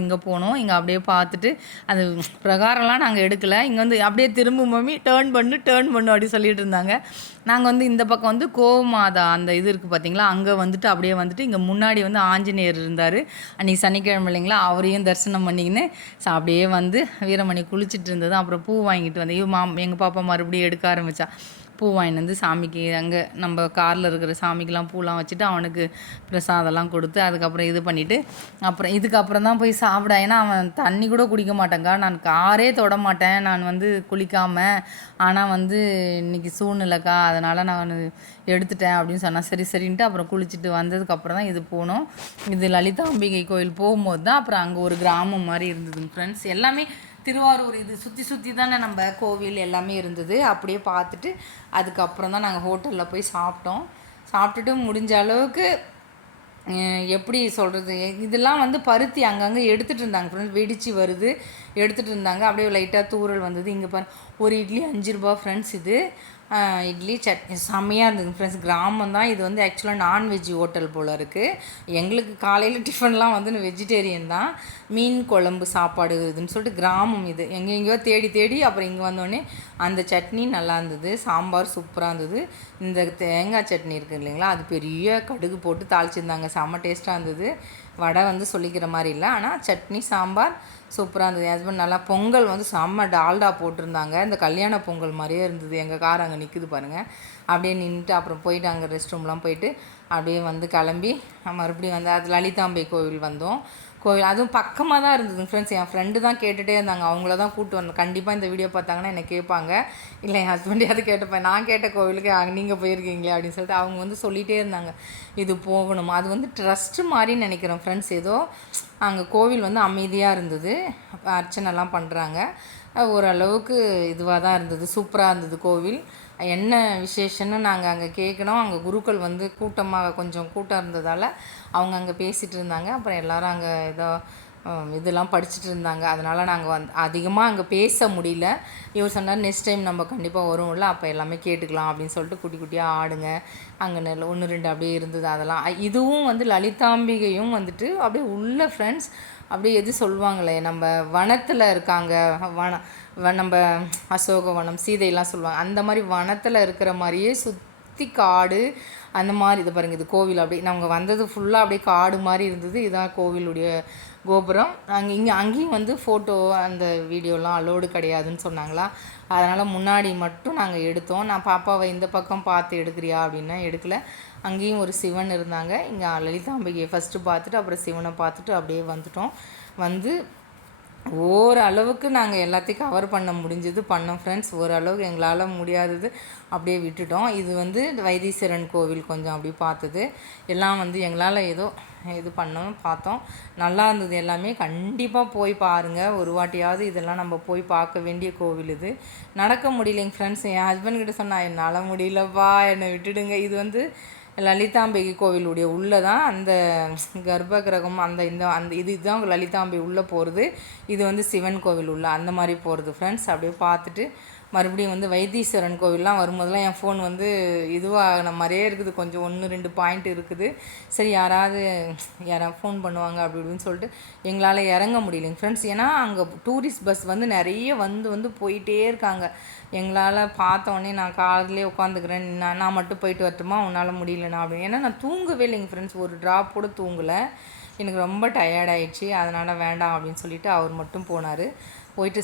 இங்கே போனோம். இங்கே அப்படியே பார்த்துட்டு அது பிரகாரம்லாம் நாங்கள் எடுக்கலை. இங்கே வந்து அப்படியே திரும்ப மம்மி டேர்ன் பண்ணு அப்படி சொல்லிட்டு இருந்தாங்க. நாங்கள் வந்து இந்த பக்கம் வந்து கோமாதா அந்த இது இருக்குது பார்த்தீங்களா, அங்கே வந்துட்டு அப்படியே வந்துட்டு இங்கே முன்னாடி வந்து ஆஞ்சநேயர் இருந்தார். அன்றைக்கி சனிக்கிழமை இல்லைங்களா, அவரையும் தரிசனம் பண்ணிக்கின்னு அப்படியே வந்து வீரமணி குளிச்சுட்டு இருந்தது. அப்புறம் பூ வாங்கிட்டு வந்தேன். எங்கள் பாப்பா மறுபடியும் எடுக்க ஆரம்பித்தா. பூ வாங்கிட்டு வந்து சாமிக்கு அங்கே நம்ம காரில் இருக்கிற சாமிக்கெலாம் பூலாம் வச்சுட்டு அவனுக்கு பிரசாதம்லாம் கொடுத்து அதுக்கப்புறம் இது பண்ணிவிட்டு அப்புறம் இதுக்கப்புறம் தான் போய் சாப்பிட. ஏன்னா அவன் தண்ணி கூட குடிக்க மாட்டேங்க்கா, நான் காரே தொட மாட்டேன் நான் வந்து குளிக்காமல். ஆனால் வந்து இன்றைக்கி சூழ்நிலைக்கா அதனால் நான் எடுத்துட்டேன் அப்படின்னு சொன்னேன். சரின்ட்டு அப்புறம் குளிச்சுட்டு வந்ததுக்கப்புறம் தான் இது போனோம். இது லலிதாம்பிகை கோயில் போகும்போது தான் அப்புறம் அங்கே ஒரு கிராமம் மாதிரி இருந்ததுங்க ஃப்ரெண்ட்ஸ். எல்லாமே திருவாரூர் இது சுற்றி தானே நம்ம கோவில் எல்லாமே இருந்தது. அப்படியே பார்த்துட்டு அதுக்கப்புறம் தான் நாங்கள் ஹோட்டலில் போய் சாப்பிட்டுட்டு முடிஞ்ச அளவுக்கு எப்படி சொல்கிறது, இதெல்லாம் வந்து பருத்தி அங்கங்கே எடுத்துகிட்டு இருந்தாங்க ஃப்ரெண்ட்ஸ். வெடித்து வருது எடுத்துகிட்டு இருந்தாங்க. அப்படியே லைட்டாக தூரல் வந்தது. இங்கே பாரு, ஒரு இட்லி 5 ரூபா ஃப்ரெண்ட்ஸ். இது இட்லி சட்னி செம்மையாக இருந்தது ஃப்ரெண்ட்ஸ். கிராமம் தான் இது வந்து ஆக்சுவலாக நான்வெஜ் ஹோட்டல் போல் இருக்குது. எங்களுக்கு காலையில் டிஃபன்லாம் வந்து வெஜிடேரியன் தான். மீன் குழம்பு சாப்பாடு இதுன்னு சொல்லிட்டு கிராமம் இது. எங்கெங்கேயோ தேடி அப்புறம் இங்கே வந்தோடனே அந்த சட்னி நல்லா இருந்தது. சாம்பார் சூப்பராக இருந்தது. இந்த தேங்காய் சட்னி இருக்குது இல்லைங்களா, அது பெரிய கடுகு போட்டு தாளிச்சிருந்தாங்க. செம்ம டேஸ்ட்டாக இருந்தது. வடை வந்து சொல்லிக்கிற மாதிரி இல்லை, ஆனால் சட்னி சாம்பார் சூப்பராக இருந்தது. என் ஹஸ்பண்ட் நல்லா பொங்கல் வந்து செம்ம டால்டா போட்டிருந்தாங்க. இந்த கல்யாண பொங்கல் மாதிரியே இருந்தது. எங்கள் கார் அங்கே நிற்குது பாருங்கள். அப்படியே நின்றுட்டு அப்புறம் போயிட்டு அங்கே ரெஸ்ட் ரூம்லாம் போயிட்டு அப்படியே வந்து கிளம்பி மறுபடியும் வந்து அது லலிதாம்பை கோவில் வந்தோம். அதுவும் பக்கமாக தான் இருந்தது ஃப்ரெண்ட்ஸ். என் ஃப்ரெண்டு தான் கேட்டுகிட்டே இருந்தாங்க. அவங்கள தான் கூப்பிட்டு வந்தேன். கண்டிப்பாக இந்த வீடியோ பார்த்தாங்கன்னா என்னை கேட்பாங்க. இல்லை என் ஹஸ்பண்டையாவது கேட்டுப்பேன், நான் கேட்ட கோவிலுக்கு நீங்கள் போயிருக்கீங்களே அப்படின்னு சொல்லிட்டு அவங்க வந்து சொல்லிகிட்டே இருந்தாங்க இது போகணும். அது வந்து ட்ரஸ்ட்டு மாதிரின்னு நினைக்கிறேன் ஃப்ரெண்ட்ஸ். ஏதோ அங்கே கோவில் வந்து அமைதியாக இருந்தது. அர்ச்சனைலாம் பண்ணுறாங்க. ஓரளவுக்கு இதுவாக தான் இருந்தது. சூப்பராக இருந்தது கோவில். என்ன விசேஷன்னு நாங்கள் அங்கே கேட்கணும். அங்கே குருக்கள் வந்து கொஞ்சம் கூட்டம் இருந்ததால் அவங்க அங்கே பேசிகிட்டு இருந்தாங்க. அப்புறம் எல்லோரும் அங்கே ஏதோ இதெல்லாம் படிச்சுட்டு இருந்தாங்க. அதனால் நாங்கள் அதிகமாக அங்கே பேச முடியல. இவர் சொன்னார் நெக்ஸ்ட் டைம் நம்ம கண்டிப்பாக வருவோம்ல, அப்போ எல்லாமே கேட்டுக்கலாம் அப்படின்னு சொல்லிட்டு குட்டியாக ஆடுங்க அங்கே 1 2 அப்படியே இருந்தது. அதெல்லாம் இதுவும் வந்து லலிதாம்பிகையும் வந்துட்டு அப்படியே உள்ள ஃப்ரெண்ட்ஸ் அப்படியே எது சொல்லுவாங்களே, நம்ம வனத்தில் இருக்காங்க. நம்ம அசோகவனம் சீதையெல்லாம் சொல்லுவாங்க. அந்த மாதிரி வனத்தில் இருக்கிற மாதிரியே சுற்றி காடு அந்த மாதிரி. இது பாருங்கள், இது கோவில். அப்படியே நாங்கள் வந்தது ஃபுல்லாக அப்படியே காடு மாதிரி இருந்தது. இதுதான் கோவிலுடைய கோபுரம். அங்கேயும் வந்து ஃபோட்டோ அந்த வீடியோலாம் அலோடு கிடையாதுன்னு சொன்னாங்களா, அதனால் முன்னாடி மட்டும் நாங்கள் எடுத்தோம். நான் பாப்பாவை இந்த பக்கம் பார்த்து எடுக்கிறியா அப்படின்னா எடுக்கலை. அங்கேயும் ஒரு சிவன் இருந்தாங்க. இங்கே லலிதாம்பிகையை ஃபஸ்ட்டு பார்த்துட்டு அப்புறம் சிவனை பார்த்துட்டு அப்படியே வந்துட்டோம். வந்து ஓரளவுக்கு நாங்கள் எல்லாத்தையும் கவர் பண்ண முடிஞ்சது பண்ணோம் ஃப்ரெண்ட்ஸ். ஓரளவுக்கு எங்களால் முடியாதது அப்படியே விட்டுட்டோம். இது வந்து வைத்தீஸ்வரன் கோவில் கொஞ்சம் அப்படி பார்த்தது எல்லாம் வந்து எங்களால் ஏதோ இது பார்த்தோம். நல்லா இருந்தது எல்லாமே. கண்டிப்பாக போய் பாருங்கள் ஒரு வாட்டியாவது. இதெல்லாம் நம்ம போய் பார்க்க வேண்டிய கோவில். இது நடக்க முடியலைங்க ஃப்ரெண்ட்ஸ். என் ஹஸ்பண்ட்கிட்ட சொன்னால் என்னால் முடியலப்பா, என்னை விட்டுடுங்க. இது வந்து லலிதாம்பிகை கோவிலுடைய உள்ளே தான் அந்த கர்ப்ப கிரகம் அந்த இதுதான் லலிதாம்பை உள்ளே போகிறது. இது வந்து சிவன் கோவில் உள்ள அந்த மாதிரி போகிறது ஃப்ரெண்ட்ஸ். அப்படியே பார்த்துட்டு மறுபடியும் வந்து வைத்தீஸ்வரன் கோவில்லாம் வரும்போதெல்லாம் என் ஃபோன் வந்து இதுவாகின மாதிரியே இருக்குது. கொஞ்சம் 1 2 பாயிண்ட் இருக்குது. சரி யாராவது ஃபோன் பண்ணுவாங்க அப்படி இப்படின்னு சொல்லிட்டு எங்களால் இறங்க முடியலைங்க ஃப்ரெண்ட்ஸ். ஏன்னா அங்கே டூரிஸ்ட் பஸ் வந்து நிறைய வந்து போயிட்டே இருக்காங்க. எங்களால் பார்த்தோன்னே நான் கார்லேயே உட்காந்துக்கிறேன், நான் மட்டும் போயிட்டு வரட்டுமா, உன்னால் முடியலண்ணா அப்படின்னு. ஏன்னா நான் தூங்கவே இல்லைங்க ஃப்ரெண்ட்ஸ். ஒரு ட்ராப் கூட தூங்கலை. எனக்கு ரொம்ப டயர்டாயிடுச்சு. அதனால் வேண்டாம் அப்படின்னு சொல்லிவிட்டு அவர் மட்டும் போனார். போயிட்டு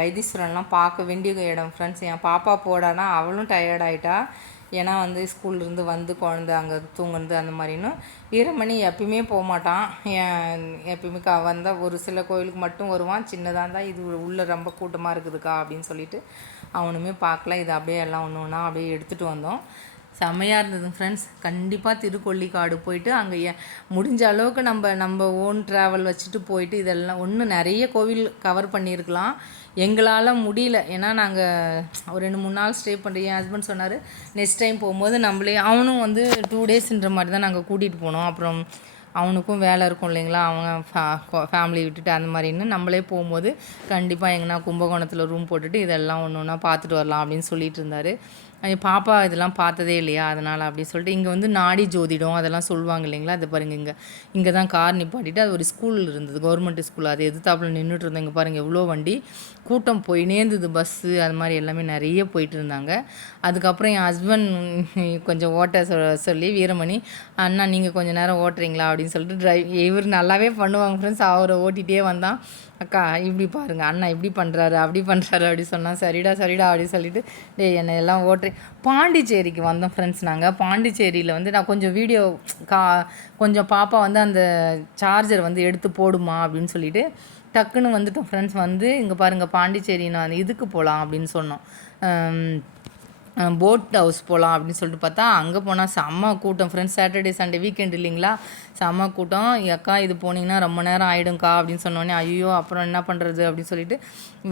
வைத்தீஸ்வரன்லாம் பார்க்க வேண்டிய இடம் ஃப்ரெண்ட்ஸ். என் பாப்பா போடானா அவளும் டயர்டாயிட்டா. ஏன்னா வந்து ஸ்கூல்லேருந்து வந்து குழந்த அங்கே தூங்குறது அந்த மாதிரின்னு. வீரமணி எப்பயுமே போக மாட்டான். எப்பயுமே வந்தால் ஒரு சில கோயிலுக்கு மட்டும் வருவான். சின்னதாக இருந்தால் இது உள்ளே ரொம்ப கூட்டமாக இருக்குதுக்கா அப்படின்னு சொல்லிட்டு அவனுமே பார்க்கல. இது அப்படியே எல்லாம் ஒன்று ஒன்றா அப்படியே எடுத்துகிட்டு வந்தோம். செம்மையாக இருந்தது ஃப்ரெண்ட்ஸ். கண்டிப்பாக திருக்கொள்ளிக்காடு போயிட்டு அங்கே முடிஞ்ச அளவுக்கு நம்ம ஓன் ட்ராவல் வச்சுட்டு போயிட்டு இதெல்லாம் நிறைய கோவில் கவர் பண்ணியிருக்கலாம். எங்களால் முடியல. ஏன்னா நாங்கள் ஒரு 2 3 நாள் ஸ்டே பண்ணுறோம். என் ஹஸ்பண்ட் சொன்னார் நெக்ஸ்ட் டைம் போகும்போது அவனும் வந்து 2 டேஸ்ன்ற மாதிரி தான் நாங்கள் கூட்டிகிட்டு போனோம். அப்புறம் அவனுக்கும் வேலை இருக்கும் இல்லைங்களா, அவங்க ஃபேமிலி விட்டுட்டு அந்த மாதிரின்னு நம்மளே போகும்போது கண்டிப்பாக எங்கன்னா கும்பகோணத்தில் ரூம் போட்டுட்டு இதெல்லாம் ஒன்று ஒன்றா பார்த்துட்டு வரலாம் அப்படின்னு சொல்லிட்டு இருந்தார். பாப்பா இதெல்லாம் பார்த்ததே இல்லையா, அதனால் அப்படி சொல்லிட்டு இங்கே வந்து நாடி ஜோதிடம் அதெல்லாம் சொல்லுவாங்க இல்லைங்களா, அது பாருங்கள் இங்கே தான் கார் நிப்பாட்டிட்டு அது ஒரு ஸ்கூல் இருந்தது, கவர்மெண்ட் ஸ்கூல். அது எதிர்த்தாப்புல நின்றுட்டு இருந்தோம். இங்கே பாருங்கள் எவ்வளோ வண்டி கூட்டம் போயினே இருந்தது, பஸ்ஸு அது மாதிரி எல்லாமே நிறைய போயிட்டு இருந்தாங்க. அதுக்கப்புறம் என் ஹஸ்பண்ட் கொஞ்சம் ஓட்ட சொல்லி வீரமணி, அண்ணா நீங்கள் கொஞ்சம் நேரம் ஓட்டுறீங்களா அப்படின்னு சொல்லிட்டு இவர் நல்லாவே பண்ணுவாங்க ஃப்ரெண்ட்ஸ். அவரை ஓட்டிகிட்டே வந்தான். அக்கா இப்படி பாருங்கள் அண்ணா இப்படி பண்ணுறாரு அப்படி பண்ணுறாரு அப்படி சொன்னால், சரிடா சரிடா அப்படி சொல்லிட்டு என்னை எல்லாம் ஓட்டுறேன். பாண்டிச்சேரிக்கு வந்தோம் ஃப்ரெண்ட்ஸ். நாங்கள் பாண்டிச்சேரியில் வந்து நான் கொஞ்சம் வீடியோ கொஞ்சம் பாப்பா வந்து அந்த சார்ஜர் வந்து எடுத்து போடுமா அப்படின்னு சொல்லிட்டு டக்குன்னு வந்துட்டோம் ஃப்ரெண்ட்ஸ். வந்து இங்கே பாருங்கள் பாண்டிச்சேரி நான் இதுக்கு போகலாம் அப்படின்னு சொன்னோம், போட் ஹவுஸ் போகலாம் அப்படின்னு சொல்லிட்டு பார்த்தா அங்கே போனால் செம்ம கூட்டம் ஃப்ரெண்ட்ஸ். சாட்டர்டே சண்டே வீக்கெண்ட் இல்லைங்களா, செம்ம கூட்டம். அக்கா இது போனீங்கன்னா ரொம்ப நேரம் ஆகிடும்க்கா அப்படின்னு சொன்னோடனே, ஐயோ அப்புறம் என்ன பண்ணுறது அப்படின்னு சொல்லிட்டு,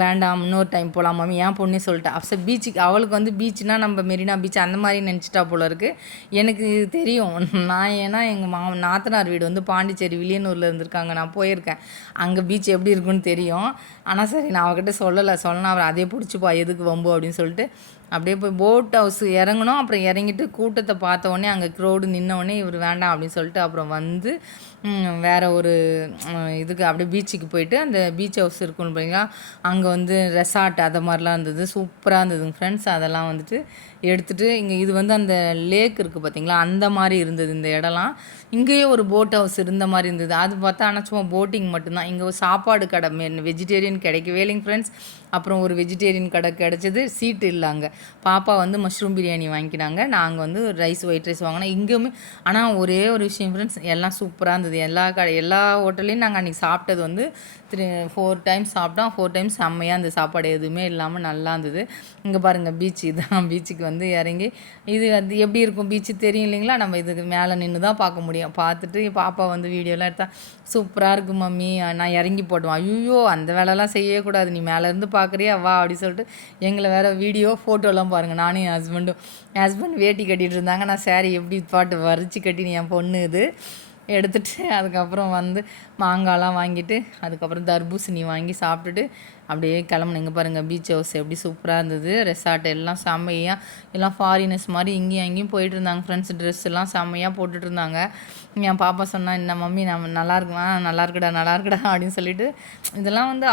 வேண்டாம் இன்னொரு டைம் போகலாம் மாமி என் பொண்ணே சொல்லிட்டேன். அப்போ பீச்சுக்கு அவளுக்கு வந்து பீச்சுனா நம்ம மெரினா பீச் அந்த மாதிரி நினச்சிட்டா போல இருக்குது. எனக்கு தெரியும், நான் ஏன்னா எங்கள் நாத்தனார் வீடு வந்து பாண்டிச்சேரி வில்லியனூரில் இருந்திருக்காங்க, நான் போயிருக்கேன். அங்கே பீச் எப்படி இருக்குன்னு தெரியும். ஆனால் சரி நான் அவகிட்ட சொல்லலாம் அவர் அதே பிடிச்சிப்பா எதுக்கு வம்பு அப்படின்னு சொல்லிட்டு அப்படியே போய் போட் ஹவுஸ் இறங்கணும். அப்புறம் இறங்கிட்டு கூட்டத்தை பார்த்த உடனே அங்கே க்ரௌடு நின்னவுடனே இவர் வேண்டாம் அப்படின்னு சொல்லிட்டு அப்புறம் வந்து வேறு ஒரு இதுக்கு அப்படியே பீச்சுக்கு போயிட்டு அந்த பீச் ஹவுஸ் இருக்குன்னு பார்த்தீங்களா, அங்கே வந்து ரெசார்ட் அதை மாதிரிலாம் இருந்தது, சூப்பராக இருந்ததுங்க ஃப்ரெண்ட்ஸ். அதெல்லாம் வந்துட்டு எடுத்துகிட்டு இங்கே இது வந்து அந்த லேக் இருக்குது பார்த்தீங்களா, அந்த மாதிரி இருந்தது இந்த இடம்லாம். இங்கேயே ஒரு போட் ஹவுஸ் இருந்த மாதிரி இருந்தது. அது பார்த்தா ஆனால் சும்மா போட்டிங் மட்டும்தான். இங்கே ஒரு சாப்பாடு கடை வெஜிடேரியன் கிடைக்கவே இல்லைங்க ஃப்ரெண்ட்ஸ். அப்புறம் ஒரு வெஜிடேரியன் கடை கிடச்சிது, சீட்டு இல்லை அங்கே. பாப்பா வந்து மஷ்ரூம் பிரியாணி வாங்கிக்கினாங்க, நாங்கள் வந்து ரைஸ் ஒயிட் ரைஸ் வாங்கினோம். இங்கேயுமே ஆனால் ஒரே ஒரு விஷயம் ஃப்ரெண்ட்ஸ், எல்லாம் சூப்பராக இருந்தது. எல்லா ஹோட்டல்லையும் நாங்கள் அன்றைக்கி சாப்பிட்டது வந்து 4 டைம்ஸ் சாப்பிட்டோம். 4 டைம்ஸ் செம்மையாக இருந்தது, சாப்பாடு எதுவுமே இல்லாமல் நல்லா இருந்தது. இங்கே பாருங்கள் பீச் தான். பீச்சுக்கு வந்து இறங்கி இது அது எப்படி இருக்கும் பீச்சு தெரியும் இல்லைங்களா, நம்ம இதுக்கு மேலே நின்று தான் பார்க்க முடியும். பார்த்துட்டு பாப்பா வந்து வீடியோலாம் எடுத்தால் சூப்பராக இருக்குது மம்மி நான் இறங்கி போடுவேன். ஐயோ அந்த வேலைலாம் செய்யவே கூடாது, நீ மேலேருந்து பார்க்குறியா வா அப்படி சொல்லிட்டு எங்களை வேறு வீடியோ ஃபோட்டோலாம் பாருங்கள். நானும் என் ஹஸ்பண்ட் வேட்டி கட்டிகிட்டு இருந்தாங்க, நான் சாரி எப்படி பாட்டு வரிச்சு கட்டினு என் பொண்ணு இது எடுத்துகிட்டு அதுக்கப்புறம் வந்து மாங்காய்லாம் வாங்கிட்டு அதுக்கப்புறம் தர்பூசணி வாங்கி சாப்பிட்டுட்டு அப்படியே கிளம்புனீங்க. பாருங்கள் பீச் ஹவுஸ் எப்படி சூப்பராக இருந்தது. ரெசார்ட் எல்லாம் செம்மையாக, எல்லாம் ஃபாரினர்ஸ் மாதிரி இங்கேயும் அங்கேயும் போயிட்டு இருந்தாங்க ஃப்ரெண்ட்ஸ். ட்ரெஸ் எல்லாம் செம்மையாக போட்டுட்டு இருந்தாங்க. என் பாப்பா சொன்னால் என்ன மம்மி நம்ம நல்லா இருக்குமா, நல்லா இருக்குடா அப்படின்னு சொல்லிட்டு, இதெல்லாம் வந்து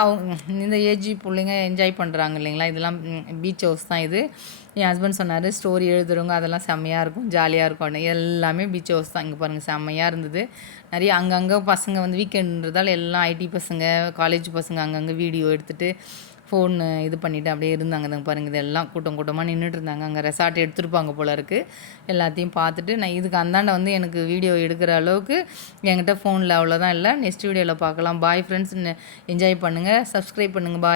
இந்த ஏஜ் பிள்ளைங்க என்ஜாய் பண்ணுறாங்க இல்லைங்களா. இதெல்லாம் பீச் ஹவுஸ் தான் இது. என் ஹஸ்பண்ட் சொன்னார் ஸ்டோரி எழுதுறவங்க அதெல்லாம் செம்மையாக இருக்கும், ஜாலியாக இருக்கும். எல்லாமே பீச் ஹவுஸ் தான். இங்கே பாருங்கள் செம்மையாக இருந்தது. நிறைய அங்கங்கே பசங்க வந்து வீக்கெண்டுன்றதால் எல்லாம் ஐடி பசங்க காலேஜ் பசங்க அங்கங்கே வீடியோ எடுத்துகிட்டு ஃபோன் இது பண்ணிவிட்டு அப்படியே இருந்தாங்க. பாருங்கள் இதெல்லாம் கூட்டமாக நின்றுட்டு இருந்தாங்க. அங்கே ரெசார்ட் எடுத்துருப்பாங்க போல இருக்குது. எல்லாத்தையும் பார்த்துட்டு நான் இதுக்கு அந்தாண்ட வந்து எனக்கு வீடியோ எடுக்கிற அளவுக்கு என்கிட்ட ஃபோனில் அவ்வளோதான் இல்லை. நெக்ஸ்ட் வீடியோவில் பார்க்கலாம். பாய் ஃப்ரெண்ட்ஸ், என்ஜாய் பண்ணுங்கள், சப்ஸ்கிரைப் பண்ணுங்கள். பாய்.